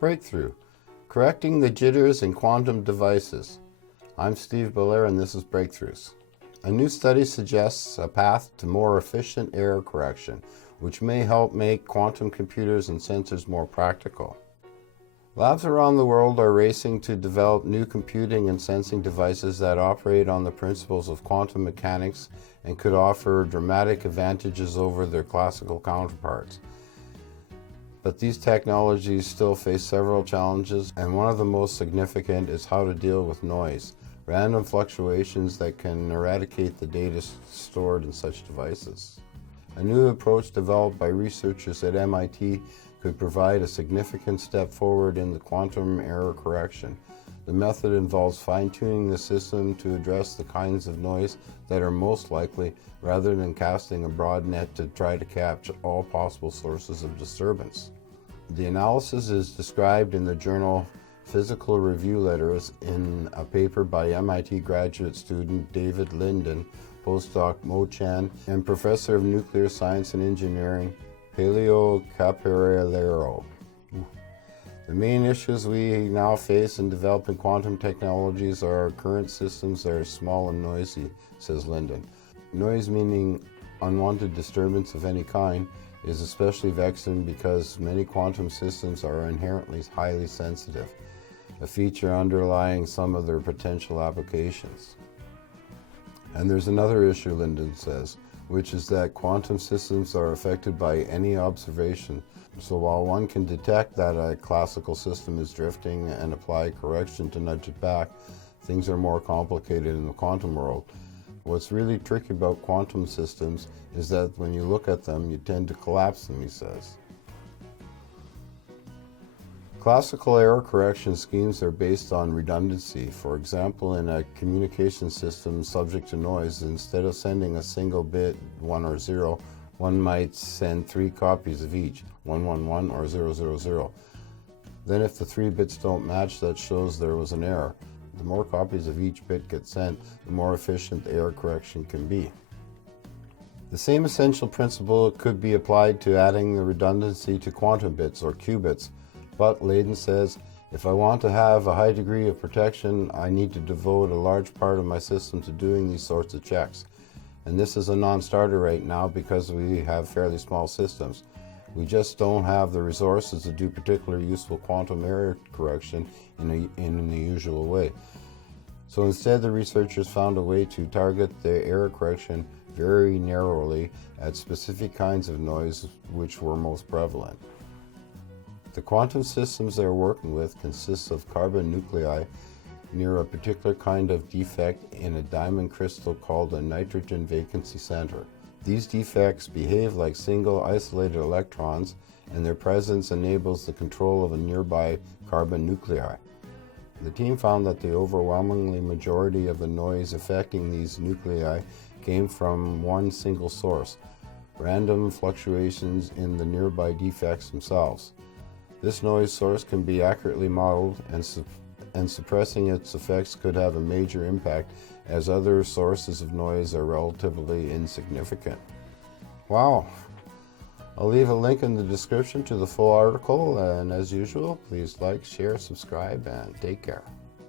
Breakthrough: Correcting the jitters in quantum devices. I'm Steve Belair and this is Breakthroughs. A new study suggests a path to more efficient error correction, which may help make quantum computers and sensors more practical. Labs around the world are racing to develop new computing and sensing devices that operate on the principles of quantum mechanics and could offer dramatic advantages over their classical counterparts. But these technologies still face several challenges, and one of the most significant is how to deal with noise, random fluctuations that can eradicate the data stored in such devices. A new approach developed by researchers at MIT could provide a significant step forward in the quantum error correction. The method involves fine-tuning the system to address the kinds of noise that are most likely, rather than casting a broad net to try to capture all possible sources of disturbance. The analysis is described in the journal Physical Review Letters in a paper by MIT graduate student David Linden, postdoc Mo Chan, and professor of nuclear science and engineering Pelio Caparellero. The main issues we now face in developing quantum technologies are our current systems that are small and noisy, says Linden. Noise, meaning unwanted disturbance of any kind, is especially vexing because many quantum systems are inherently highly sensitive, a feature underlying some of their potential applications. And there's another issue, Linden says, which is that quantum systems are affected by any observation. So while one can detect that a classical system is drifting and apply correction to nudge it back, things are more complicated in the quantum world. What's really tricky about quantum systems is that when you look at them, you tend to collapse them, he says. Classical error correction schemes are based on redundancy. For example, in a communication system subject to noise, instead of sending a single bit, 1 or 0, one might send 3 copies of each, 111 or 000. Then if the 3 bits don't match, that shows there was an error. The more copies of each bit get sent, the more efficient the error correction can be. The same essential principle could be applied to adding the redundancy to quantum bits or qubits. But, Linden says, if I want to have a high degree of protection, I need to devote a large part of my system to doing these sorts of checks. And this is a non-starter right now because we have fairly small systems. We just don't have the resources to do particularly useful quantum error correction in the usual way. So instead, the researchers found a way to target the error correction very narrowly at specific kinds of noise which were most prevalent. The quantum systems they are working with consist of carbon nuclei near a particular kind of defect in a diamond crystal called a nitrogen vacancy center. These defects behave like single isolated electrons, and their presence enables the control of a nearby carbon nuclei. The team found that the overwhelmingly majority of the noise affecting these nuclei came from one single source, random fluctuations in the nearby defects themselves. This noise source can be accurately modeled, and suppressing its effects could have a major impact, as other sources of noise are relatively insignificant. Wow! I'll leave a link in the description to the full article, and as usual, please like, share, subscribe, and take care.